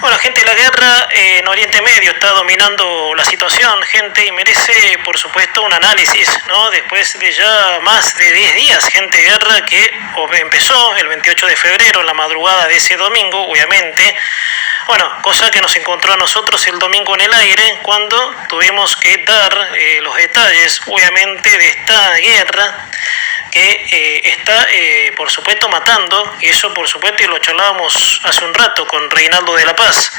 Bueno, gente, la guerra en Oriente Medio está dominando la situación, gente, y merece, por supuesto, un análisis, ¿no? Después de ya más de 10 días, gente, guerra que empezó el 28 de febrero, en la madrugada de ese domingo, obviamente. Bueno, cosa que nos encontró a nosotros el domingo en el aire, cuando tuvimos que dar los detalles, obviamente, de esta guerra que está, por supuesto, matando, y eso, por supuesto, y lo charlábamos hace un rato con Reinaldo de la Paz,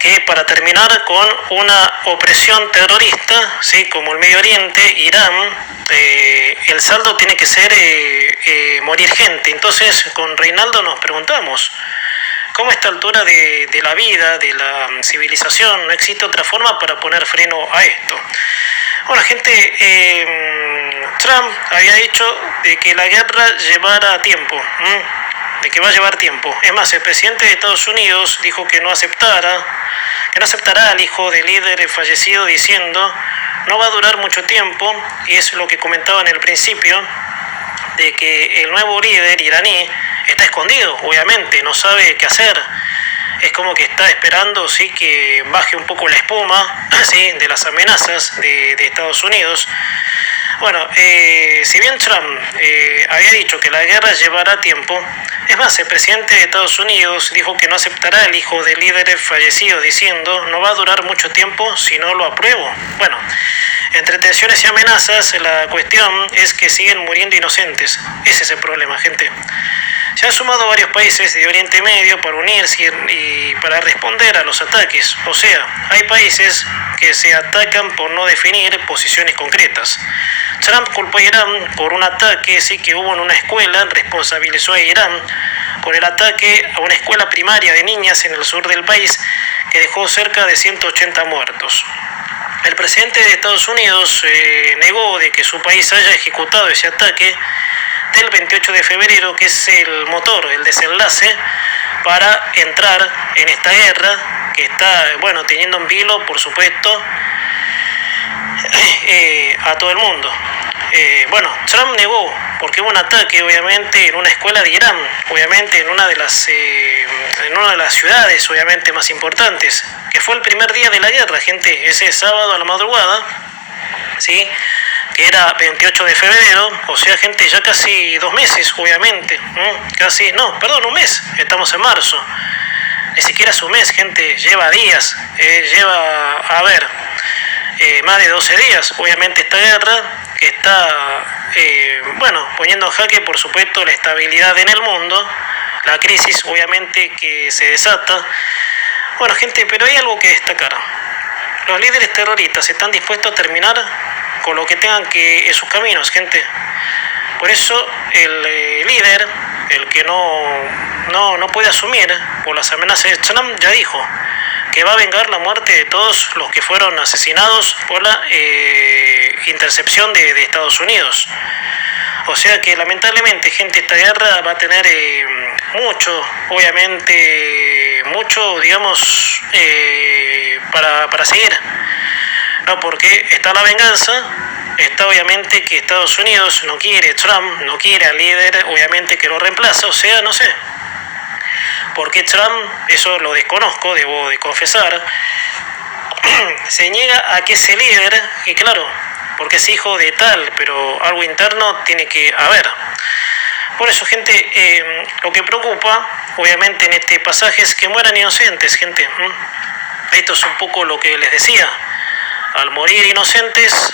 que para terminar con una opresión terrorista, ¿sí?, como el Medio Oriente, Irán, el saldo tiene que ser morir gente. Entonces, con Reinaldo nos preguntamos, ¿cómo a esta altura de la vida, de la civilización, no existe otra forma para poner freno a esto? Bueno, gente, Trump había dicho de que la guerra llevara tiempo, de que va a llevar tiempo. Es más, el presidente de Estados Unidos dijo que no aceptará al hijo del líder fallecido, diciendo no va a durar mucho tiempo, y es lo que comentaba en el principio, de que el nuevo líder iraní está escondido, obviamente, no sabe qué hacer. Es como que está esperando, sí, que baje un poco la espuma, sí, de las amenazas de Estados Unidos. Bueno, si bien Trump había dicho que la guerra llevará tiempo, es más, el presidente de Estados Unidos dijo que no aceptará al hijo del líder fallecido, diciendo no va a durar mucho tiempo si no lo apruebo. Bueno, entre tensiones y amenazas, la cuestión es que siguen muriendo inocentes. Ese es el problema, gente. Se han sumado varios países de Oriente Medio para unirse y para responder a los ataques. O sea, hay países que se atacan por no definir posiciones concretas. Trump culpó a Irán por un ataque, sí, que hubo en una escuela, responsabilizó a Irán por el ataque a una escuela primaria de niñas en el sur del país, que dejó cerca de 180 muertos. El presidente de Estados Unidos negó de que su país haya ejecutado ese ataque del 28 de febrero, que es el motor, el desenlace para entrar en esta guerra que está, bueno, teniendo en vilo, por supuesto, a todo el mundo. Bueno, Trump negó, porque hubo un ataque, obviamente, en una escuela de Irán, obviamente, en una de las ciudades, obviamente, más importantes, que fue el primer día de la guerra, gente, ese sábado a la madrugada, ¿sí?, que era 28 de febrero, o sea, gente, ya casi 2 meses, obviamente, casi, no, perdón, un mes, estamos en marzo, ni siquiera es un mes, gente, lleva días, lleva, a ver, más de 12 días, obviamente, esta guerra, que está, bueno, poniendo en jaque, por supuesto, la estabilidad en el mundo, la crisis, obviamente, que se desata. Bueno, gente, pero hay algo que destacar. Los líderes terroristas están dispuestos a terminar con lo que tengan que en sus caminos, gente. Por eso el líder, el que no puede asumir por las amenazas de Trump, ya dijo que va a vengar la muerte de todos los que fueron asesinados por la intercepción de Estados Unidos. O sea que lamentablemente, gente, esta guerra va a tener mucho, obviamente, mucho, digamos, para seguir. No, porque está la venganza, está obviamente que Estados Unidos no quiere Trump, no quiere al líder, obviamente, que lo reemplaza, o sea, no sé. Porque Trump, eso lo desconozco, debo de confesar, se niega a que ese líder, y claro, porque es hijo de tal, pero algo interno tiene que haber. Por eso, gente, lo que preocupa, obviamente, en este pasaje es que mueran inocentes, gente. Esto es un poco lo que les decía. Al morir inocentes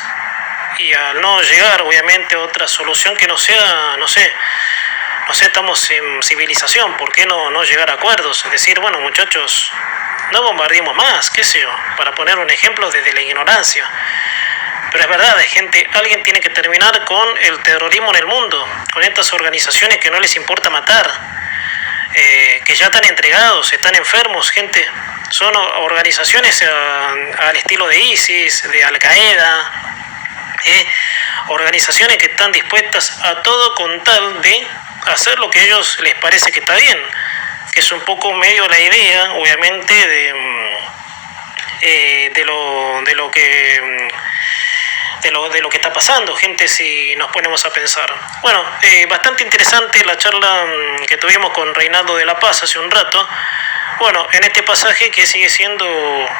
y al no llegar, obviamente, a otra solución que no sea, no sé, estamos en civilización, ¿por qué no llegar a acuerdos? Es decir, bueno, muchachos, no bombardeemos más, qué sé yo, para poner un ejemplo desde la ignorancia. Pero es verdad, gente, alguien tiene que terminar con el terrorismo en el mundo, con estas organizaciones que no les importa matar, que ya están entregados, están enfermos, gente. Son organizaciones al estilo de ISIS, de Al-Qaeda, organizaciones que están dispuestas a todo con tal de hacer lo que a ellos les parece que está bien, que es un poco medio la idea, obviamente, de lo que está pasando, gente, si nos ponemos a pensar. Bueno, bastante interesante la charla que tuvimos con Reinaldo de la Paz hace un rato. Bueno, en este pasaje que sigue siendo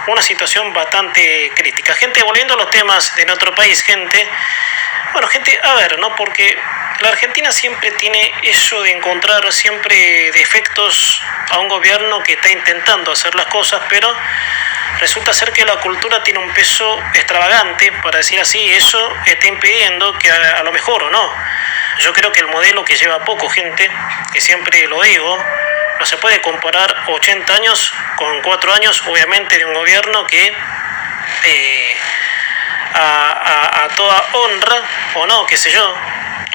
una situación bastante crítica. Gente, volviendo a los temas de nuestro país, gente. Bueno, gente, a ver, ¿no? Porque la Argentina siempre tiene eso de encontrar siempre defectos a un gobierno que está intentando hacer las cosas, pero resulta ser que la cultura tiene un peso extravagante, para decir así, y eso está impidiendo que a lo mejor o no. Yo creo que el modelo que lleva poco, gente, que siempre lo digo, no se puede comparar 80 años con 4 años, obviamente, de un gobierno que a toda honra, o no, qué sé yo,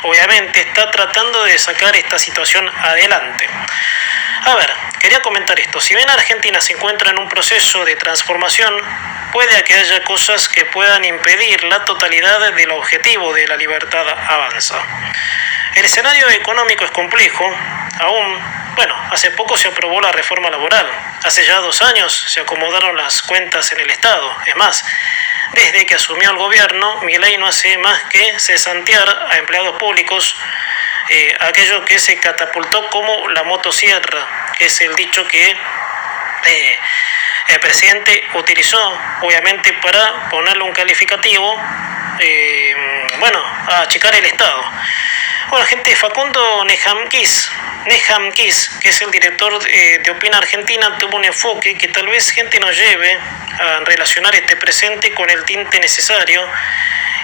obviamente está tratando de sacar esta situación adelante. A ver, quería comentar esto. Si bien Argentina se encuentra en un proceso de transformación, puede que haya cosas que puedan impedir la totalidad del objetivo de la libertad avanza. El escenario económico es complejo, bueno, hace poco se aprobó la reforma laboral, hace ya 2 años se acomodaron las cuentas en el Estado, es más, desde que asumió el gobierno, Milei no hace más que cesantear a empleados públicos, aquello que se catapultó como la motosierra, que es el dicho que el presidente utilizó, obviamente, para ponerle un calificativo, a achicar el Estado. Bueno, gente, Facundo Nejamquis, que es el director de Opina Argentina, tuvo un enfoque que tal vez gente nos lleve a relacionar este presente con el tinte necesario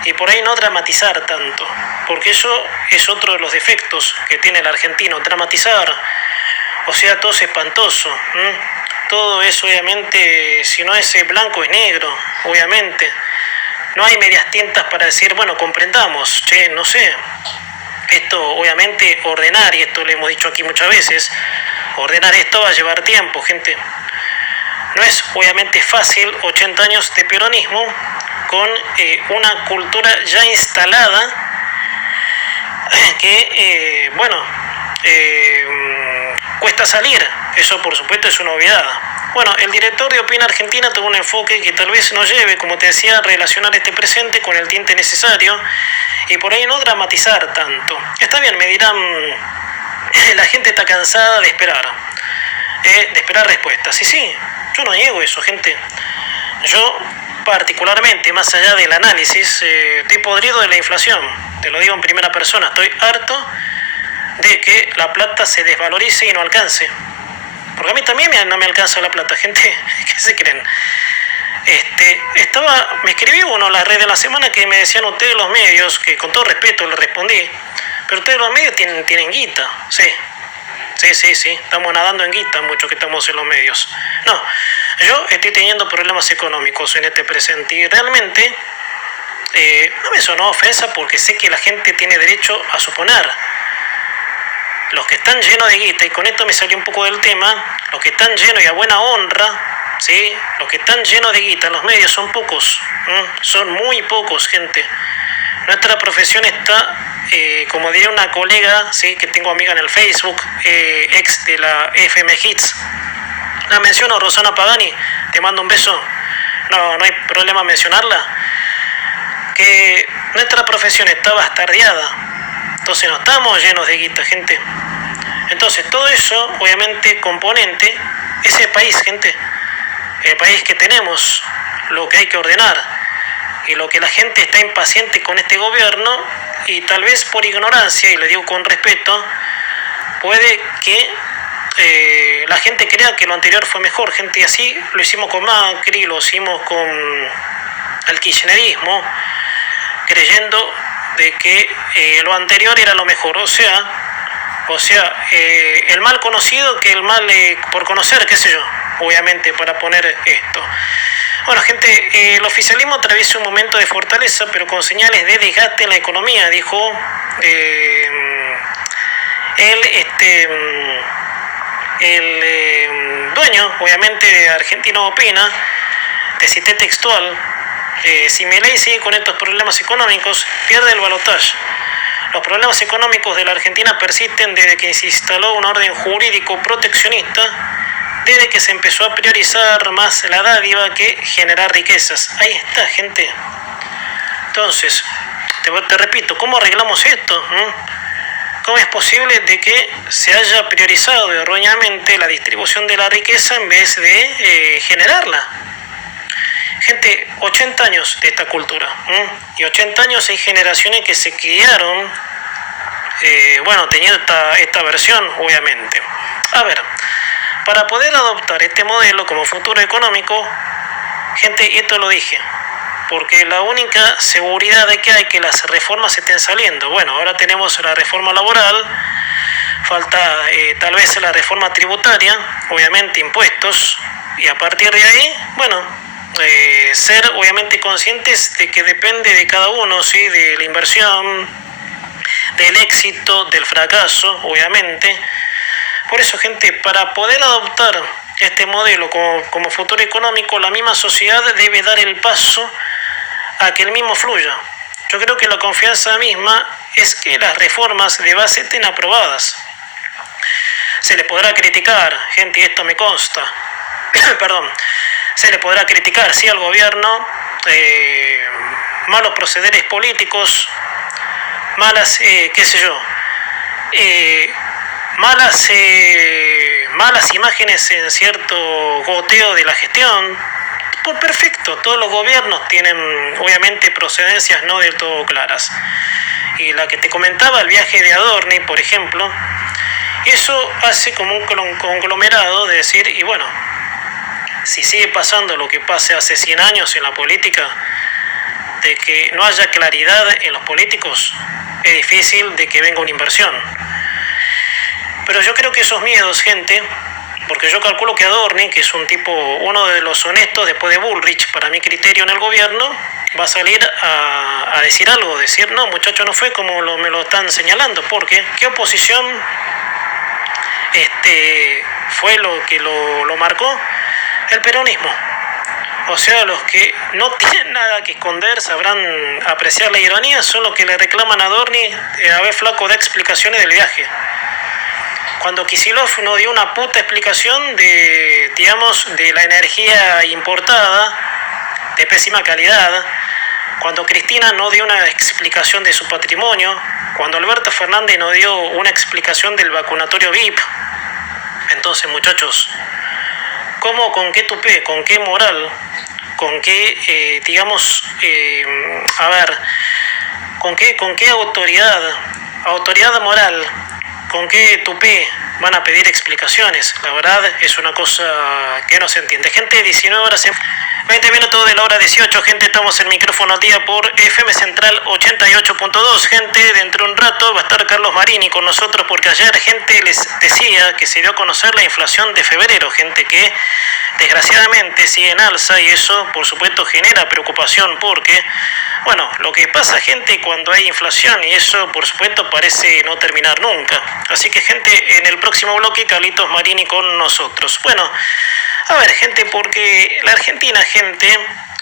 y por ahí no dramatizar tanto, porque eso es otro de los defectos que tiene el argentino, dramatizar, o sea, todo es espantoso, todo es obviamente, si no es blanco es negro, obviamente, no hay medias tintas para decir, bueno, comprendamos, no sé. Esto obviamente ordenar, y esto lo hemos dicho aquí muchas veces, ordenar esto va a llevar tiempo, gente. No es obviamente fácil 80 años de peronismo con una cultura ya instalada que, cuesta salir. Eso por supuesto es una obviedad. Bueno, el director de Opina Argentina tuvo un enfoque que tal vez nos lleve, como te decía, a relacionar este presente con el tinte necesario y por ahí no dramatizar tanto. Está bien, me dirán, la gente está cansada de esperar respuestas. Y sí, yo no niego eso, gente. Yo particularmente, más allá del análisis, estoy podrido de la inflación. Te lo digo en primera persona, estoy harto de que la plata se desvalorice y no alcance. Porque a mí también no me alcanza la plata, gente. ¿Qué se creen? Me escribió uno en la red de la semana que me decían ustedes los medios, que con todo respeto le respondí, pero ustedes los medios tienen guita, sí, estamos nadando en guita, muchos que estamos en los medios. No, yo estoy teniendo problemas económicos en este presente y realmente no me sonó ofensa porque sé que la gente tiene derecho a suponer. Los que están llenos de guita, y con esto me salió un poco del tema, los que están llenos y a buena honra, ¿sí? Los que están llenos de guita, los medios son pocos, son muy pocos, gente. Nuestra profesión está, como diría una colega, ¿sí? Que tengo amiga en el Facebook, ex de la FM Hits, la menciono, Rosana Pagani, te mando un beso, no hay problema en mencionarla, que nuestra profesión está bastardeada. Entonces no estamos llenos de guita, gente. Entonces todo eso, obviamente, componente, ese país, gente, el país que tenemos, lo que hay que ordenar y lo que la gente está impaciente con este gobierno y tal vez por ignorancia, y lo digo con respeto, puede que la gente crea que lo anterior fue mejor, gente, y así lo hicimos con Macri, lo hicimos con el kirchnerismo, creyendo de que lo anterior era lo mejor, o sea, el mal conocido que el mal por conocer, qué sé yo, obviamente, para poner esto. Bueno, gente, el oficialismo atraviesa un momento de fortaleza, pero con señales de desgaste en la economía, dijo el dueño, obviamente, Argentino Opina, te cité textual. Si Milei sigue con estos problemas económicos, pierde el balotaje. Los problemas económicos de la Argentina persisten desde que se instaló un orden jurídico proteccionista, desde que se empezó a priorizar más la dádiva que generar riquezas. Ahí está, gente. Entonces, te repito, ¿cómo arreglamos esto? ¿Cómo es posible de que se haya priorizado erróneamente la distribución de la riqueza en vez de generarla? Gente, 80 años de esta cultura, y 80 años hay generaciones que se criaron, teniendo esta versión, obviamente. A ver, para poder adoptar este modelo como futuro económico, gente, esto lo dije, porque la única seguridad de que hay que las reformas estén saliendo. Bueno, ahora tenemos la reforma laboral, falta tal vez la reforma tributaria, obviamente impuestos, y a partir de ahí, ser obviamente conscientes de que depende de cada uno, ¿sí? De la inversión, del éxito, del fracaso, obviamente. Por eso, gente, para poder adoptar este modelo como futuro económico, la misma sociedad debe dar el paso a que el mismo fluya. Yo creo que la confianza misma es que las reformas de base estén aprobadas. Se le podrá criticar, gente, y esto me consta, perdón, se le podrá criticar, sí, al gobierno, malos procederes políticos, malas, malas imágenes en cierto goteo de la gestión. Pues perfecto, todos los gobiernos tienen obviamente procedencias no del todo claras. Y la que te comentaba, el viaje de Adorni, por ejemplo, eso hace como un conglomerado de decir, y bueno, si sigue pasando lo que pase hace 100 años en la política, de que no haya claridad en los políticos, es difícil de que venga una inversión. Pero yo creo que esos miedos, gente, porque yo calculo que Adorni, que es un tipo, uno de los honestos después de Bullrich, para mi criterio en el gobierno, va a salir a decir algo, decir, no, muchachos, no fue como me lo están señalando, porque ¿qué oposición fue lo que lo marcó? El peronismo. O sea, los que no tienen nada que esconder sabrán apreciar la ironía, son los que le reclaman a Adorni, a ver, flaco, da explicaciones del viaje. Cuando Kicillof no dio una puta explicación de la energía importada, de pésima calidad, cuando Cristina no dio una explicación de su patrimonio, cuando Alberto Fernández no dio una explicación del vacunatorio VIP. Entonces, muchachos, ¿cómo, con qué tupé, con qué moral, con qué, con qué autoridad moral, con qué tupé van a pedir explicaciones? La verdad es una cosa que no se entiende. Gente, 19 horas en 20 minutos de la hora 18, gente, estamos en Micrófono al Día por FM Central 88.2, gente, dentro de un rato va a estar Carlos Marini con nosotros, porque ayer, gente, les decía que se dio a conocer la inflación de febrero, gente, que desgraciadamente sigue en alza, y eso, por supuesto, genera preocupación, porque, bueno, lo que pasa, gente, cuando hay inflación, y eso, por supuesto, parece no terminar nunca. Así que, gente, en el próximo bloque, Carlitos Marini con nosotros. Bueno, a ver, gente, porque la Argentina, gente,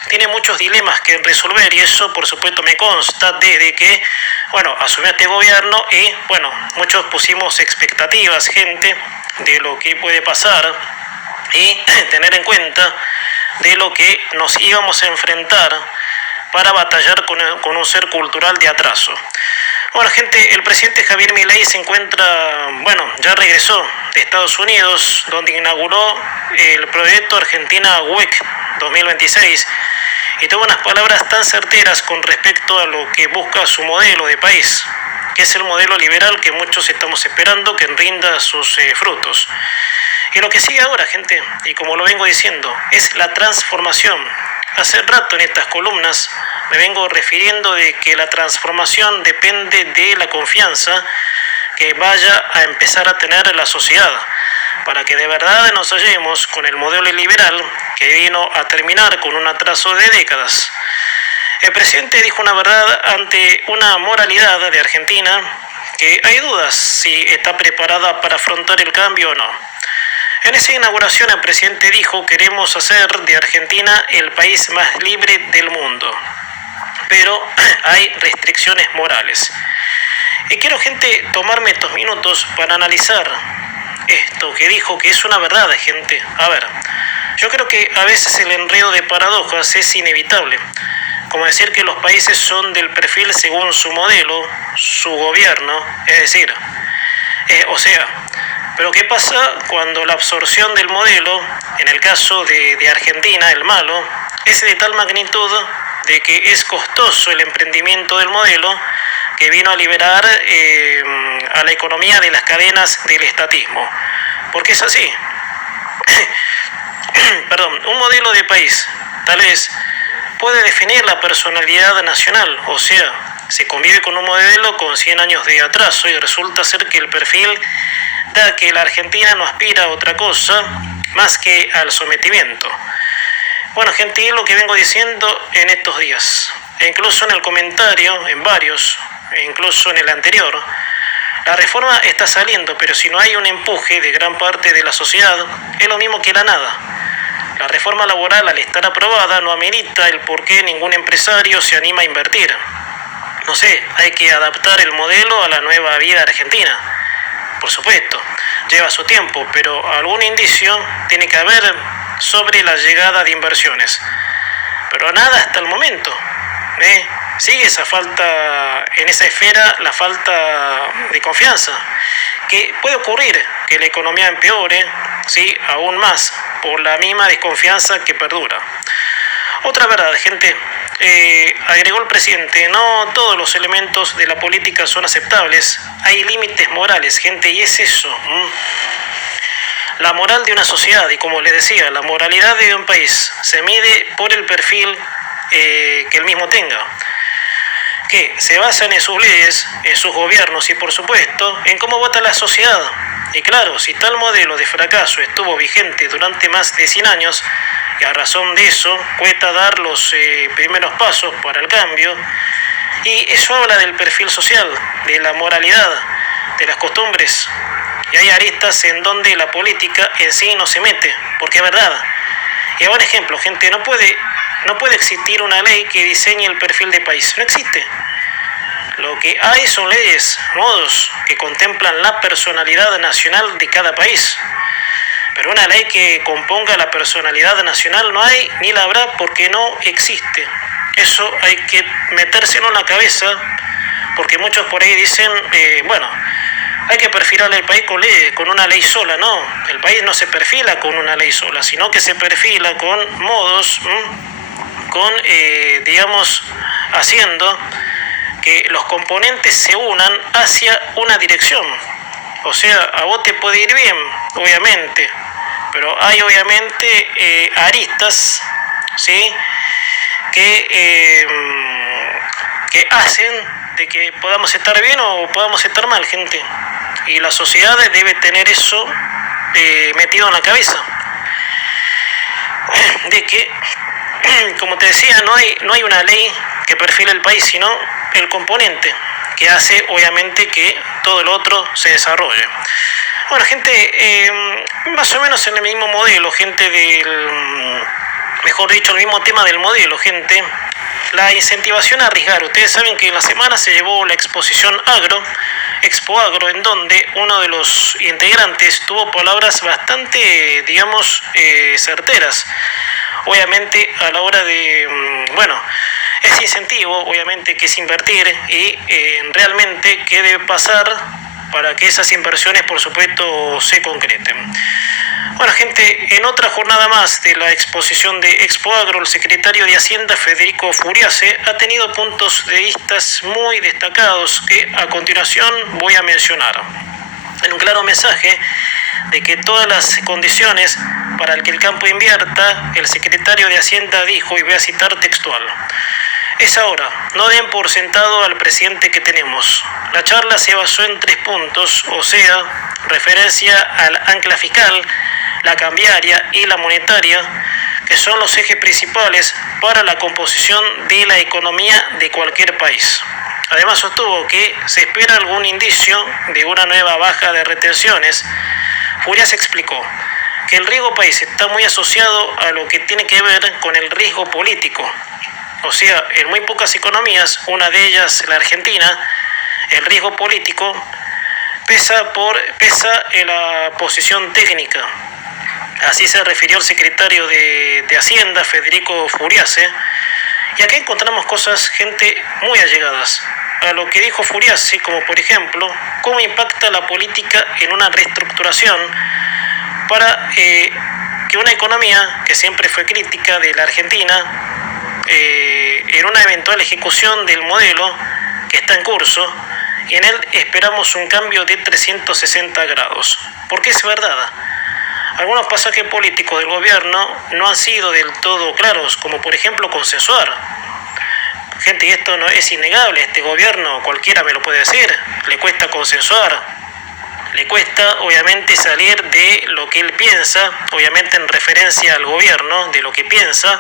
tiene muchos dilemas que resolver, y eso, por supuesto, me consta desde que, bueno, asumió este gobierno, y, bueno, muchos pusimos expectativas, gente, de lo que puede pasar, y tener en cuenta de lo que nos íbamos a enfrentar para batallar con un ser cultural de atraso. Bueno, gente, el presidente Javier Milei se encuentra, ya regresó de Estados Unidos, donde inauguró el proyecto Argentina WEC 2026, y tuvo unas palabras tan certeras con respecto a lo que busca su modelo de país, que es el modelo liberal que muchos estamos esperando que rinda sus frutos. Y lo que sigue ahora, gente, y como lo vengo diciendo, es la transformación. Hace rato en estas columnas me vengo refiriendo de que la transformación depende de la confianza que vaya a empezar a tener la sociedad, para que de verdad nos hallemos con el modelo liberal que vino a terminar con un atraso de décadas. El presidente dijo una verdad ante una moralidad de Argentina que hay dudas si está preparada para afrontar el cambio o no. En esa inauguración el presidente dijo: queremos hacer de Argentina el país más libre del mundo, pero hay restricciones morales. Y quiero, gente, tomarme estos minutos para analizar esto que dijo, que es una verdad, gente. A ver, yo creo que a veces el enredo de paradojas es inevitable. como decir que los países son del perfil según su modelo, su gobierno, es decir, pero ¿qué pasa cuando la absorción del modelo, en el caso de Argentina, el malo, es de tal magnitud de que es costoso el emprendimiento del modelo que vino a liberar a la economía de las cadenas del estatismo? Porque es así. Perdón, un modelo de país tal vez puede definir la personalidad nacional, o sea, se convive con un modelo con 100 años de atraso y resulta ser que el perfil da que la Argentina no aspira a otra cosa más que al sometimiento. Bueno, gente, es lo que vengo diciendo en estos días, e incluso en el comentario, en varios, e incluso en el anterior. La reforma está saliendo, pero si no hay un empuje de gran parte de la sociedad, es lo mismo que la nada. La reforma laboral, al estar aprobada, no amerita el por qué ningún empresario se anima a invertir. No sé, hay que adaptar el modelo a la nueva vida argentina. Por supuesto, lleva su tiempo, pero algún indicio tiene que haber sobre la llegada de inversiones. Pero nada hasta el momento. Sigue esa falta, en esa esfera, la falta de confianza. Que puede ocurrir que la economía empeore, sí, aún más, por la misma desconfianza que perdura. Otra verdad, gente, agregó el presidente, no todos los elementos de la política son aceptables, hay límites morales, gente, y es eso. La moral de una sociedad, y como les decía, la moralidad de un país se mide por el perfil que el mismo tenga, que se basan en sus leyes, en sus gobiernos y por supuesto en cómo vota la sociedad. Y claro, si tal modelo de fracaso estuvo vigente durante más de 100 años, y a razón de eso cuesta dar los primeros pasos para el cambio, y eso habla del perfil social, de la moralidad, de las costumbres, y hay aristas en donde la política en sí no se mete, porque es verdad. Y a buen ejemplo, gente, no puede existir una ley que diseñe el perfil de país, no existe. Lo que hay son leyes, modos que contemplan la personalidad nacional de cada país. Pero una ley que componga la personalidad nacional no hay ni la habrá porque no existe. Eso hay que metérselo en la cabeza, porque muchos por ahí dicen, hay que perfilar el país con una ley sola. No, el país no se perfila con una ley sola, sino que se perfila con modos, haciendo que los componentes se unan hacia una dirección. O sea, a vos te puede ir bien, obviamente, pero hay obviamente aristas, ¿sí?, que hacen de que podamos estar bien o podamos estar mal, gente. Y la sociedad debe tener eso metido en la cabeza. De que, como te decía, no hay una ley que perfile el país, sino el componente que hace obviamente que todo lo otro se desarrolle. Bueno, gente, más o menos en el mismo modelo, gente, mejor dicho, el mismo tema del modelo, gente, la incentivación a arriesgar. Ustedes saben que en la semana se llevó la exposición Expo Agro, en donde uno de los integrantes tuvo palabras bastante, certeras. Obviamente a la hora de, ese incentivo, obviamente, que es invertir y realmente qué debe pasar para que esas inversiones, por supuesto, se concreten. Bueno, gente, en otra jornada más de la exposición de Expo Agro, el secretario de Hacienda, Federico Furiase, ha tenido puntos de vista muy destacados que a continuación voy a mencionar. En un claro mensaje de que todas las condiciones para el que el campo invierta, el secretario de Hacienda dijo, y voy a citar textual: es ahora, no den por sentado al presidente que tenemos. La charla se basó en 3 puntos, o sea, referencia al ancla fiscal, la cambiaria y la monetaria, que son los ejes principales para la composición de la economía de cualquier país. Además sostuvo que se espera algún indicio de una nueva baja de retenciones. Furiase explicó que el riesgo país está muy asociado a lo que tiene que ver con el riesgo político. O sea, en muy pocas economías, una de ellas la Argentina, el riesgo político pesa en la posición técnica. Así se refirió el secretario de Hacienda, Federico Furiase, Y acá encontramos cosas, gente, muy allegadas a lo que dijo Furiasi, como por ejemplo, cómo impacta la política en una reestructuración para que una economía que siempre fue crítica de la Argentina, en una eventual ejecución del modelo que está en curso, y en él esperamos un cambio de 360 grados. Porque es verdad, algunos pasajes políticos del gobierno no han sido del todo claros, como por ejemplo consensuar. Gente, y esto no es innegable, este gobierno, cualquiera me lo puede decir, le cuesta consensuar, le cuesta obviamente salir de lo que él piensa, obviamente en referencia al gobierno, de lo que piensa,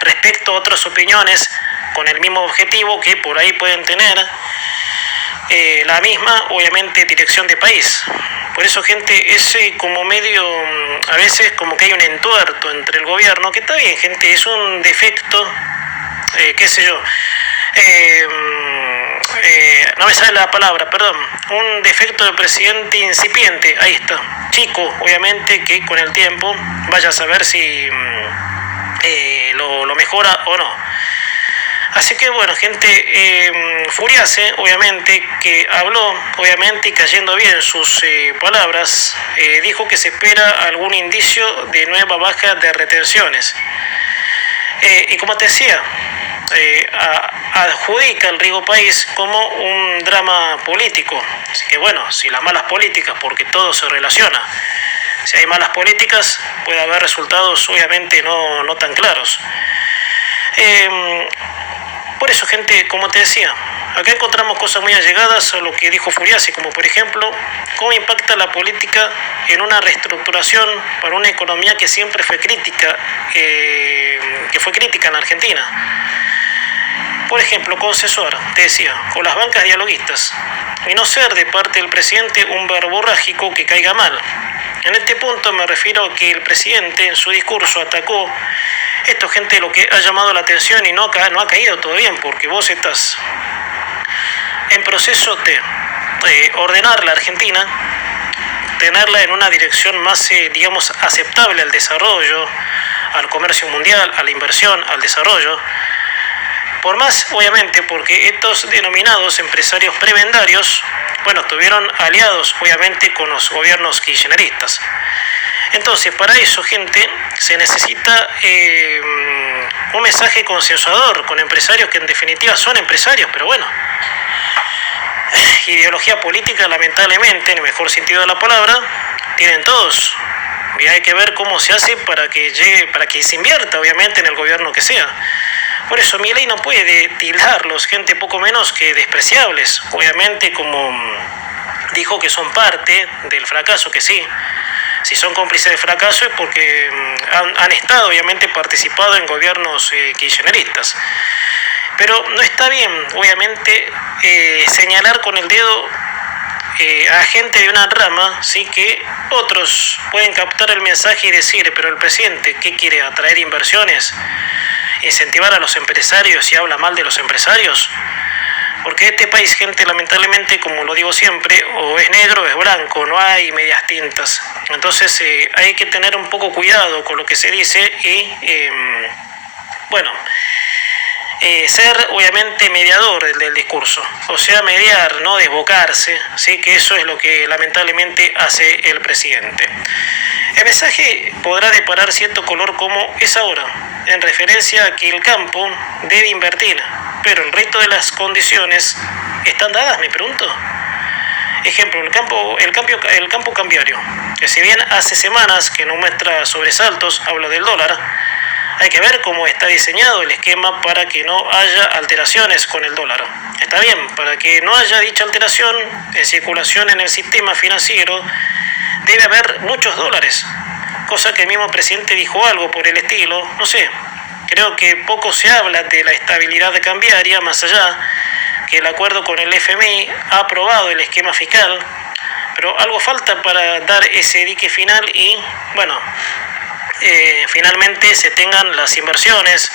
respecto a otras opiniones con el mismo objetivo que por ahí pueden tener la misma, obviamente, dirección de país. Por eso, gente, es como medio, a veces como que hay un entuerto entre el gobierno, que está bien, gente, es un defecto, qué sé yo, no me sale la palabra, perdón, un defecto del presidente incipiente, ahí está, chico, obviamente, que con el tiempo vaya a saber si lo mejora o no. Así que bueno, gente, Furiasi, obviamente, que habló, obviamente, y cayendo bien sus palabras, dijo que se espera algún indicio de nueva baja de retenciones. Y como te decía, adjudica al Riego País como un drama político. Así que bueno, si las malas políticas, porque todo se relaciona, si hay malas políticas, puede haber resultados obviamente no tan claros. Por eso, gente, como te decía, acá encontramos cosas muy allegadas a lo que dijo Furiasi, como por ejemplo, cómo impacta la política en una reestructuración para una economía que siempre fue crítica, en Argentina. Por ejemplo, consensuar, te decía, con las bancas dialoguistas, y no ser de parte del presidente un verborrágico que caiga mal. En este punto me refiero a que el presidente en su discurso atacó esto, gente, lo que ha llamado la atención y no ha caído todo bien, porque vos estás en proceso de ordenar la Argentina, tenerla en una dirección más, digamos, aceptable al desarrollo, al comercio mundial, a la inversión, al desarrollo. Por más, obviamente, porque estos denominados empresarios prebendarios, bueno, estuvieron aliados, obviamente, con los gobiernos kirchneristas. Entonces, para eso, gente, se necesita un mensaje consensuador con empresarios que en definitiva son empresarios, pero bueno, ideología política, lamentablemente, en el mejor sentido de la palabra, tienen todos. Y hay que ver cómo se hace para que se invierta, obviamente, en el gobierno que sea. Por eso Milei no puede tildarlos, gente, poco menos que despreciables. Obviamente, como dijo que son parte del fracaso, que sí. Si son cómplices del fracaso es porque han estado, obviamente, participado en gobiernos kirchneristas. Pero no está bien, obviamente, señalar con el dedo a gente de una rama, ¿sí? Que otros pueden captar el mensaje y decir, pero el presidente, ¿qué quiere? ¿Atraer inversiones? ¿Incentivar a los empresarios y habla mal de los empresarios? Porque este país, gente, lamentablemente, como lo digo siempre, o es negro o es blanco, no hay medias tintas. Entonces hay que tener un poco cuidado con lo que se dice y, ser obviamente mediador del discurso. O sea, mediar, no desbocarse, ¿sí? Que eso es lo que lamentablemente hace el presidente. El mensaje podrá deparar cierto color como es ahora, en referencia a que el campo debe invertir, pero el resto de las condiciones están dadas, me pregunto. Ejemplo, el campo cambiario, que si bien hace semanas que no muestra sobresaltos, habla del dólar, hay que ver cómo está diseñado el esquema para que no haya alteraciones con el dólar. Está bien, para que no haya dicha alteración en circulación en el sistema financiero, debe haber muchos dólares, cosa que el mismo presidente dijo algo por el estilo, no sé. Creo que poco se habla de la estabilidad cambiaria, más allá que el acuerdo con el FMI ha aprobado el esquema fiscal, pero algo falta para dar ese dique final y, bueno, finalmente se tengan las inversiones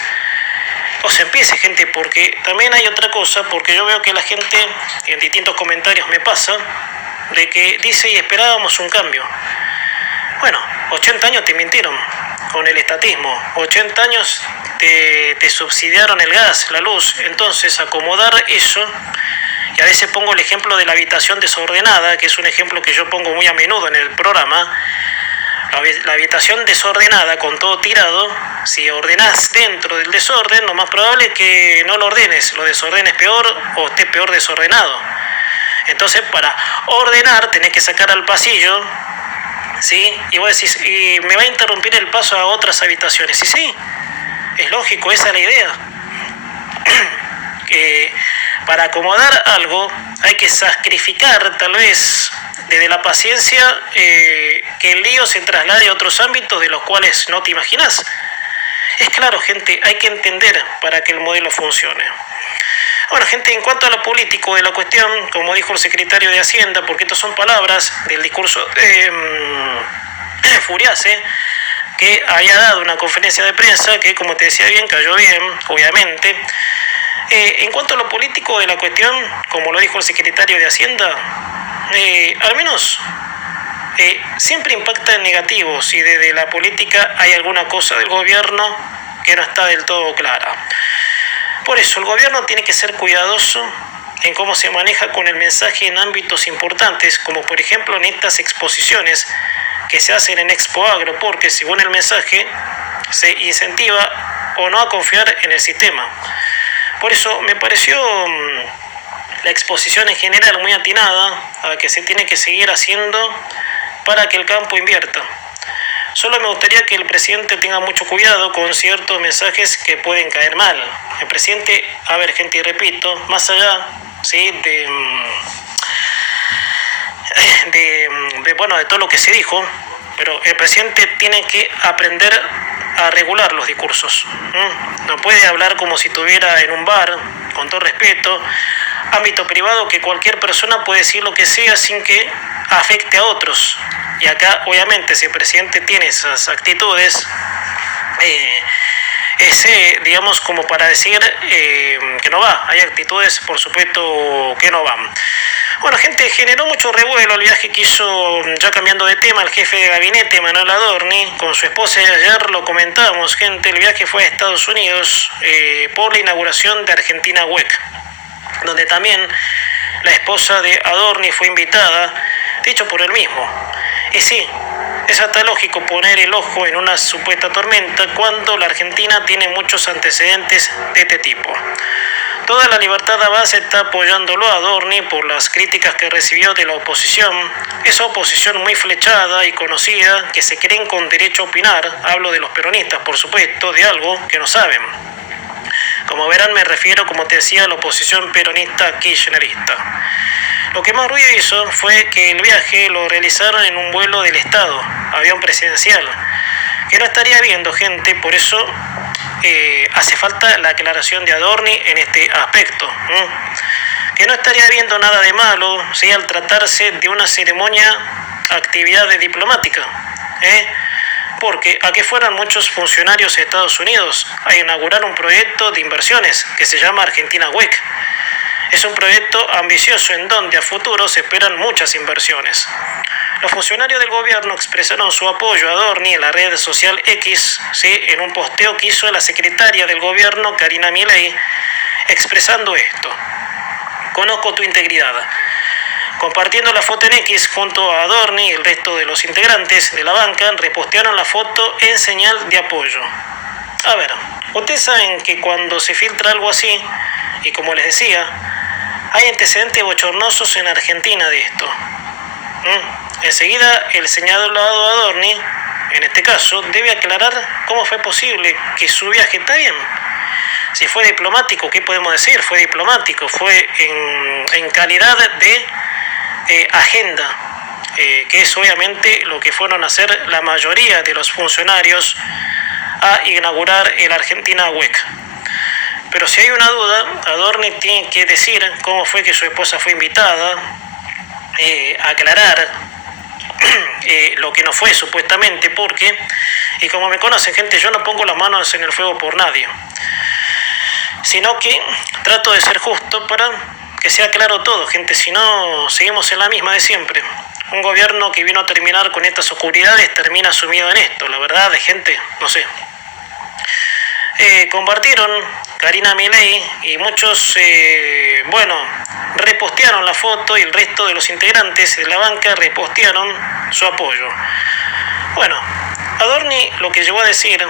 o se empiece, gente, porque también hay otra cosa, porque yo veo que la gente, en distintos comentarios me pasa, de que dice y esperábamos un cambio. Bueno, 80 años te mintieron. con el estatismo. 80 años te subsidiaron el gas, la luz. Entonces, acomodar eso, y a veces pongo el ejemplo de la habitación desordenada, que es un ejemplo que yo pongo muy a menudo en el programa. La habitación desordenada, con todo tirado, si ordenás dentro del desorden, lo más probable es que no lo ordenes, lo desordenes peor o esté peor desordenado. Entonces, para ordenar, tenés que sacar al pasillo, ¿sí? Y vos decís, ¿y me va a interrumpir el paso a otras habitaciones? Y sí, es lógico, esa es la idea. Para acomodar algo hay que sacrificar, tal vez, desde la paciencia, que el lío se traslade a otros ámbitos de los cuales no te imaginas. Es claro, gente, hay que entender para que el modelo funcione. Bueno, gente, en cuanto a lo político de la cuestión, como dijo el secretario de Hacienda, porque estas son palabras del discurso de Furiase, que había dado una conferencia de prensa que, como te decía bien, cayó bien, obviamente. En cuanto a lo político de la cuestión, como lo dijo el secretario de Hacienda, al menos siempre impacta en negativo si desde la política hay alguna cosa del gobierno que no está del todo clara. Por eso el gobierno tiene que ser cuidadoso en cómo se maneja con el mensaje en ámbitos importantes, como por ejemplo en estas exposiciones que se hacen en Expo Agro, porque según el mensaje se incentiva o no a confiar en el sistema. Por eso me pareció la exposición en general muy atinada a que se tiene que seguir haciendo para que el campo invierta. Solo me gustaría que el presidente tenga mucho cuidado con ciertos mensajes que pueden caer mal. El presidente, a ver, gente, y repito, más allá, ¿sí?, de todo lo que se dijo, pero el presidente tiene que aprender a regular los discursos. No puede hablar como si estuviera en un bar, con todo respeto, ámbito privado, que cualquier persona puede decir lo que sea sin que afecte a otros. Y acá, obviamente, si el presidente tiene esas actitudes, digamos, como para decir que no va. Hay actitudes, por supuesto, que no van. Bueno, gente, generó mucho revuelo el viaje que hizo, ya cambiando de tema, el jefe de gabinete, Manuel Adorni, con su esposa. Ayer lo comentábamos, gente, el viaje fue a Estados Unidos por la inauguración de Argentina WEC, donde también la esposa de Adorni fue invitada, dicho por él mismo. Y sí, es hasta lógico poner el ojo en una supuesta tormenta cuando la Argentina tiene muchos antecedentes de este tipo. Toda la Libertad Avanza está apoyándolo a Adorni por las críticas que recibió de la oposición. Esa oposición muy flechada y conocida que se creen con derecho a opinar, hablo de los peronistas, por supuesto, de algo que no saben. Como verán, me refiero, como te decía, a la oposición peronista kirchnerista. Lo que más ruido hizo fue que el viaje lo realizaron en un vuelo del Estado, avión presidencial, que no estaría viendo, gente. Por eso hace falta la aclaración de Adorni en este aspecto, que no estaría viendo nada de malo, ¿sí?, al tratarse de una ceremonia, actividad diplomática, porque a que fueran muchos funcionarios de Estados Unidos a inaugurar un proyecto de inversiones que se llama Argentina WEC. Es un proyecto ambicioso en donde a futuro se esperan muchas inversiones. Los funcionarios del gobierno expresaron su apoyo a Adorni en la red social X, ¿sí?, en un posteo que hizo la secretaria del gobierno, Karina Milei, expresando esto: conozco tu integridad. Compartiendo la foto en X junto a Adorni y el resto de los integrantes de la banca, repostearon la foto en señal de apoyo. A ver, ustedes saben que cuando se filtra algo así, y como les decía, hay antecedentes bochornosos en Argentina de esto. Enseguida el señalado Adorni, en este caso, debe aclarar cómo fue posible que su viaje, está bien. Si fue diplomático, ¿qué podemos decir? Fue diplomático, fue en calidad de agenda, que es obviamente lo que fueron a hacer la mayoría de los funcionarios a inaugurar el Argentina WEC. Pero si hay una duda, Adorni tiene que decir cómo fue que su esposa fue invitada, aclarar lo que no fue supuestamente, porque, y como me conocen, gente, yo no pongo las manos en el fuego por nadie, sino que trato de ser justo para que sea claro todo, gente, si no seguimos en la misma de siempre. un gobierno que vino a terminar con estas oscuridades termina sumido en esto. La verdad, de gente, no sé. Compartieron Karina Milei y muchos, repostearon la foto y el resto de los integrantes de la banca repostearon su apoyo. Bueno, Adorni lo que llegó a decir,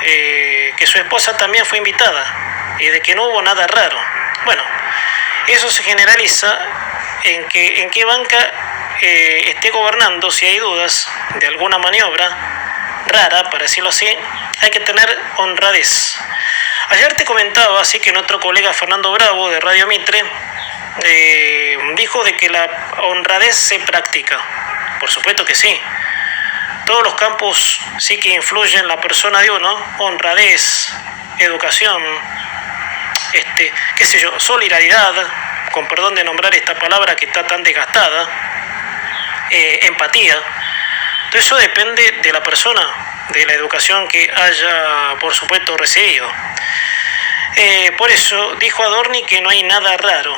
que su esposa también fue invitada y de que no hubo nada raro. Bueno, eso se generaliza en qué banca esté gobernando. Si hay dudas de alguna maniobra rara, para decirlo así, hay que tener honradez. Ayer te comentaba así que nuestro colega Fernando Bravo de Radio Mitre dijo de que la honradez se practica. Por supuesto que sí. Todos los campos sí que influyen en la persona de uno: honradez, educación, solidaridad, con perdón de nombrar esta palabra que está tan desgastada, empatía. Todo eso depende de la persona, de la educación que haya, por supuesto, recibido. Por eso dijo Adorni que no hay nada raro.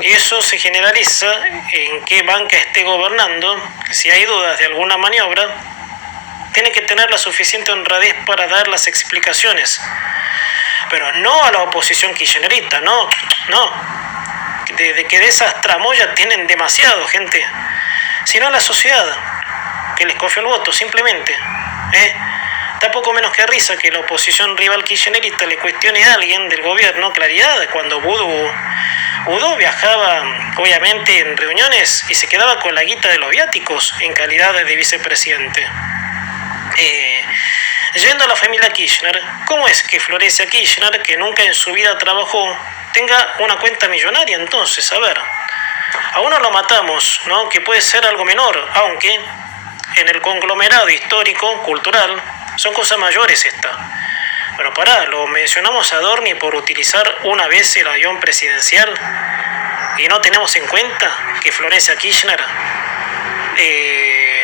Y eso se generaliza en qué banca esté gobernando. Si hay dudas de alguna maniobra, tiene que tener la suficiente honradez para dar las explicaciones. Pero no a la oposición kirchnerista, no. De que de esas tramoyas tienen demasiado, gente. Sino a la sociedad, que les confió el voto, simplemente. Da poco menos que risa que la oposición rival kirchnerista le cuestione a alguien del gobierno claridad cuando Budó viajaba, obviamente, en reuniones y se quedaba con la guita de los viáticos en calidad de vicepresidente. Yendo a la familia Kirchner, ¿cómo es que Florencia Kirchner, que nunca en su vida trabajó, tenga una cuenta millonaria? Entonces, a ver, a uno lo matamos, ¿no? Que puede ser algo menor, aunque en el conglomerado histórico, cultural, son cosas mayores esta. Bueno, lo mencionamos a Adorni por utilizar una vez el avión presidencial y no tenemos en cuenta que Florencia Kirchner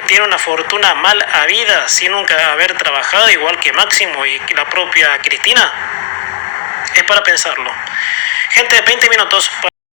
tiene una fortuna mal habida sin nunca haber trabajado, igual que Máximo y la propia Cristina. Es para pensarlo. Gente, 20 minutos para